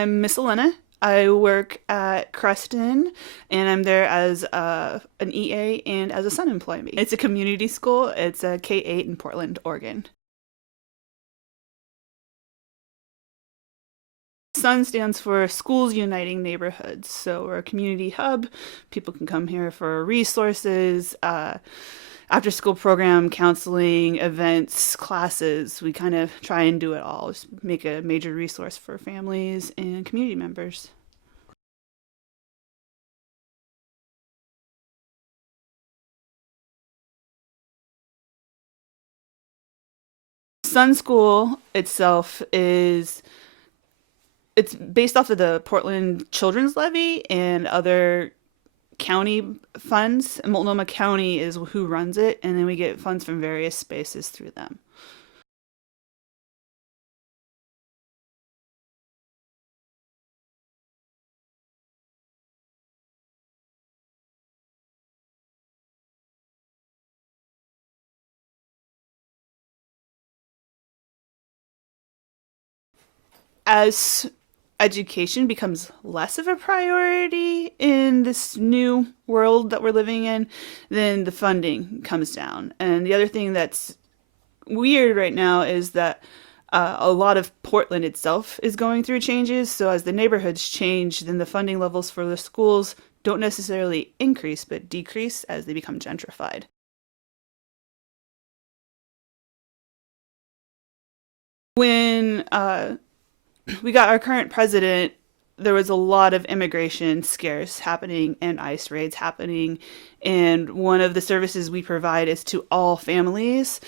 I'm Miss Elena. I work at Creston, and I'm there as an EA and as a Sun employee. It's a community school. It's a K-8 in Portland, Oregon. Sun stands for Schools Uniting Neighborhoods. So we're a community hub. People can come here for resources, after school program, counseling, events, classes. We kind of try and do it all. Just make a major resource for families and community members. Sun School itself is it's based off of the Portland Children's Levy and other county funds. Multnomah County is who runs it, and then we get funds from various spaces through them. As education becomes less of a priority in this new world that we're living in, then the funding comes down. And the other thing that's weird right now is that a lot of Portland itself is going through changes. So as the neighborhoods change, then the funding levels for the schools don't necessarily increase, but decrease as they become gentrified. When we got our current president, there was a lot of immigration scares happening and ICE raids happening. And one of the services we provide is to all families.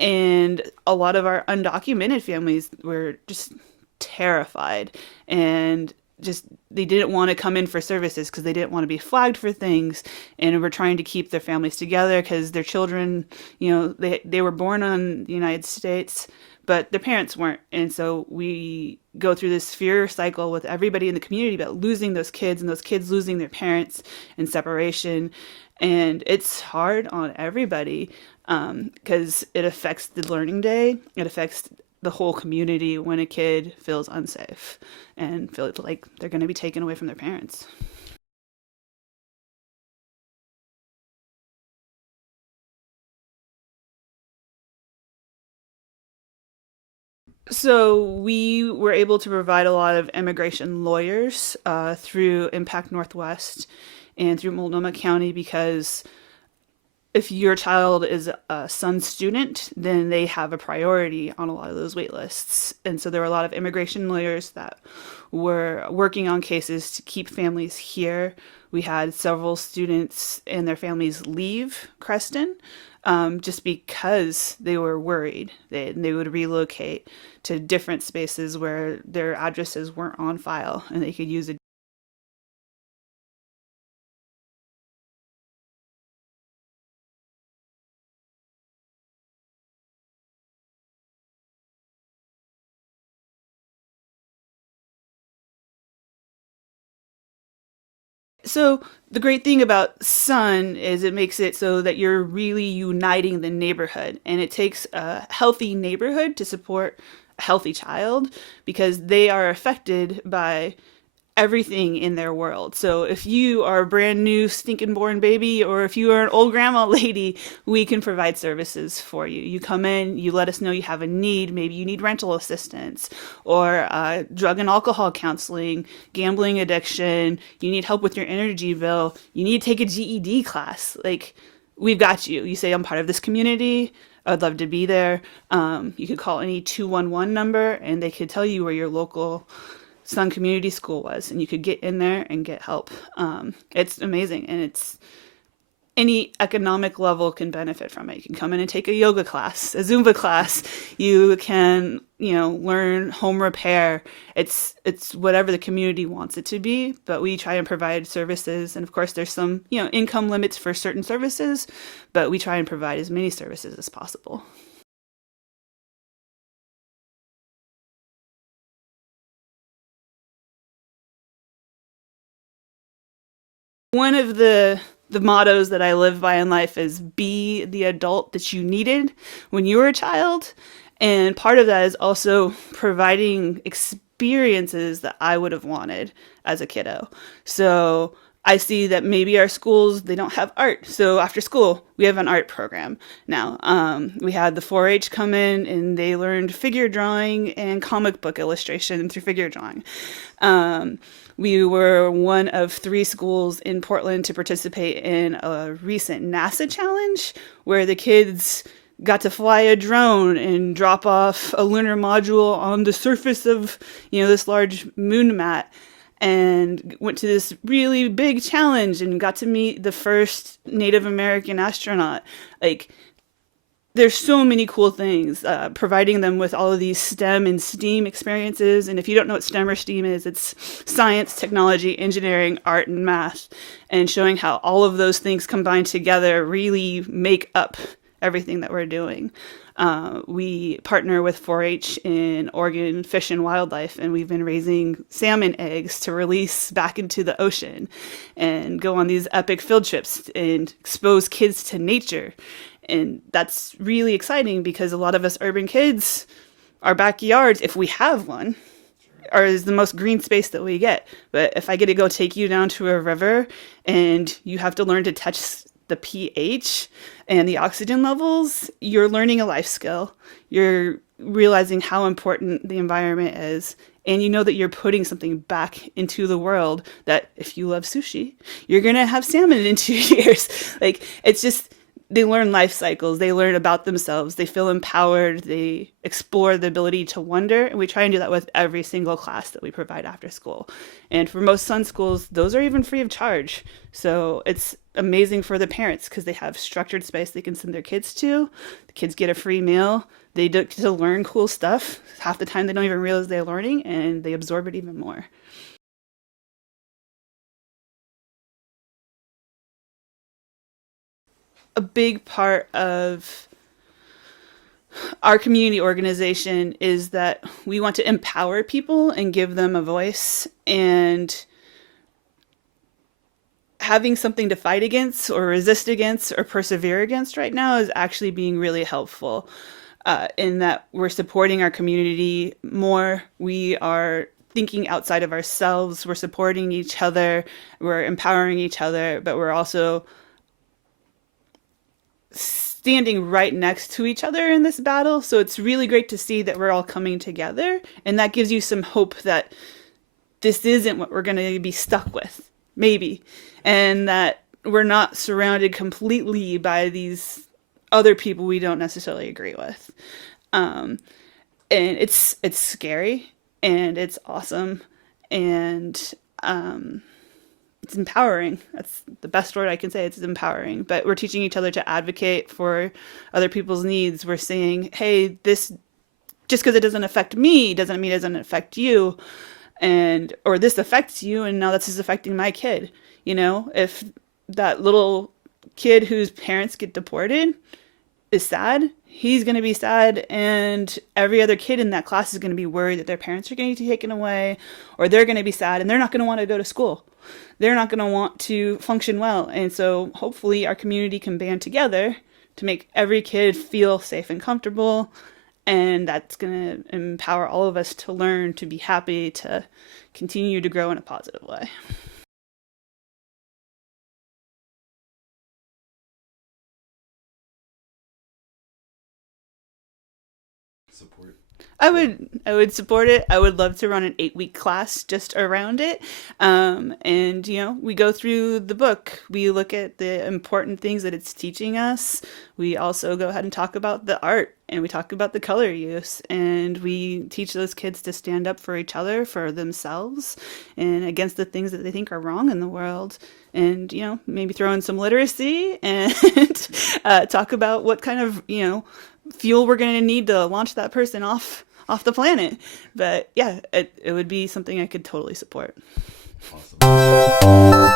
And a lot of our undocumented families were just terrified and just they didn't want to come in for services because they didn't want to be flagged for things, and we're trying to keep their families together because their children, they were born in the United States, but their parents weren't. And so we go through this fear cycle with everybody in the community about losing those kids and those kids losing their parents and separation. And it's hard on everybody because it affects the learning day. It affects the whole community when a kid feels unsafe and feels like they're going to be taken away from their parents. So we were able to provide a lot of immigration lawyers through Impact Northwest and through Multnomah County because if your child is a Sun student, then they have a priority on a lot of those wait lists. And so there were a lot of immigration lawyers that were working on cases to keep families here. We had several students and their families leave Creston just because they were worried. They would relocate to different spaces where their addresses weren't on file and they could use a. So the great thing about Sun is it makes it so that you're really uniting the neighborhood, and it takes a healthy neighborhood to support a healthy child because they are affected by everything in their world. So if you are a brand new stinking born baby or if you are an old grandma lady, we can provide services for you. You come in, you let us know you have a need. Maybe you need rental assistance or drug and alcohol counseling, gambling addiction. You need help with your energy bill. You need to take a GED class. Like, we've got you. You say, I'm part of this community. I'd love to be there. You could call any 211 number and they could tell you where your local Sun Community School was, and you could get in there and get help. It's amazing, and it's any economic level can benefit from it. You can come in and take a yoga class, a Zumba class. You can, learn home repair. It's whatever the community wants it to be, but we try and provide services. And of course, there's some, income limits for certain services, but we try and provide as many services as possible. One of the mottos that I live by in life is be the adult that you needed when you were a child. And part of that is also providing experiences that I would have wanted as a kiddo. So I see that maybe our schools, they don't have art. So after school, we have an art program now. We had the 4-H come in and they learned figure drawing and comic book illustration through figure drawing. We were one of 3 schools in Portland to participate in a recent NASA challenge where the kids got to fly a drone and drop off a lunar module on the surface of, this large moon mat, and went to this really big challenge and got to meet the first Native American astronaut. Like, there's so many cool things, providing them with all of these STEM and STEAM experiences. And if you don't know what STEM or STEAM is, it's science, technology, engineering, art, and math, and showing how all of those things combined together really make up everything that we're doing. We partner with 4-H in Oregon Fish and Wildlife, and we've been raising salmon eggs to release back into the ocean and go on these epic field trips and expose kids to nature. And that's really exciting because a lot of us urban kids, our backyards, if we have one, is the most green space that we get. But if I get to go take you down to a river and you have to learn to touch the pH and the oxygen levels, you're learning a life skill. You're realizing how important the environment is. And you know that you're putting something back into the world that if you love sushi, you're going to have salmon in 2 years. Like, it's just, they learn life cycles. They learn about themselves. They feel empowered. They explore the ability to wonder. And we try and do that with every single class that we provide after school. And for most Sun schools, those are even free of charge. So it's amazing for the parents because they have structured space they can send their kids to. The kids get a free meal. They get to learn cool stuff. Half the time they don't even realize they're learning, and they absorb it even more. A big part of our community organization is that we want to empower people and give them a voice, and having something to fight against or resist against or persevere against right now is actually being really helpful, in that we're supporting our community more. We are thinking outside of ourselves. We're supporting each other. We're empowering each other, but we're also standing right next to each other in this battle. So it's really great to see that we're all coming together. And that gives you some hope that this isn't what we're going to be stuck with, maybe. And that we're not surrounded completely by these other people we don't necessarily agree with. And it's scary and it's awesome. And it's empowering. That's the best word I can say. It's empowering. But we're teaching each other to advocate for other people's needs. We're saying, hey, this, just because it doesn't affect me doesn't mean it doesn't affect you. And, or this affects you, and now this is affecting my kid. If that little kid whose parents get deported is sad, he's going to be sad, and every other kid in that class is going to be worried that their parents are going to be taken away, or they're going to be sad, and they're not going to want to go to school. They're not going to want to function well. And so hopefully our community can band together to make every kid feel safe and comfortable, and that's going to empower all of us to learn, to be happy, to continue to grow in a positive way. Support. I would support it. I would love to run an 8-week class just around it. And we go through the book. We look at the important things that it's teaching us. We also go ahead and talk about the art, and we talk about the color use, and we teach those kids to stand up for each other, for themselves, and against the things that they think are wrong in the world. And maybe throw in some literacy and talk about what kind of fuel we're going to need to launch that person off the planet. But yeah, it would be something I could totally support. Awesome.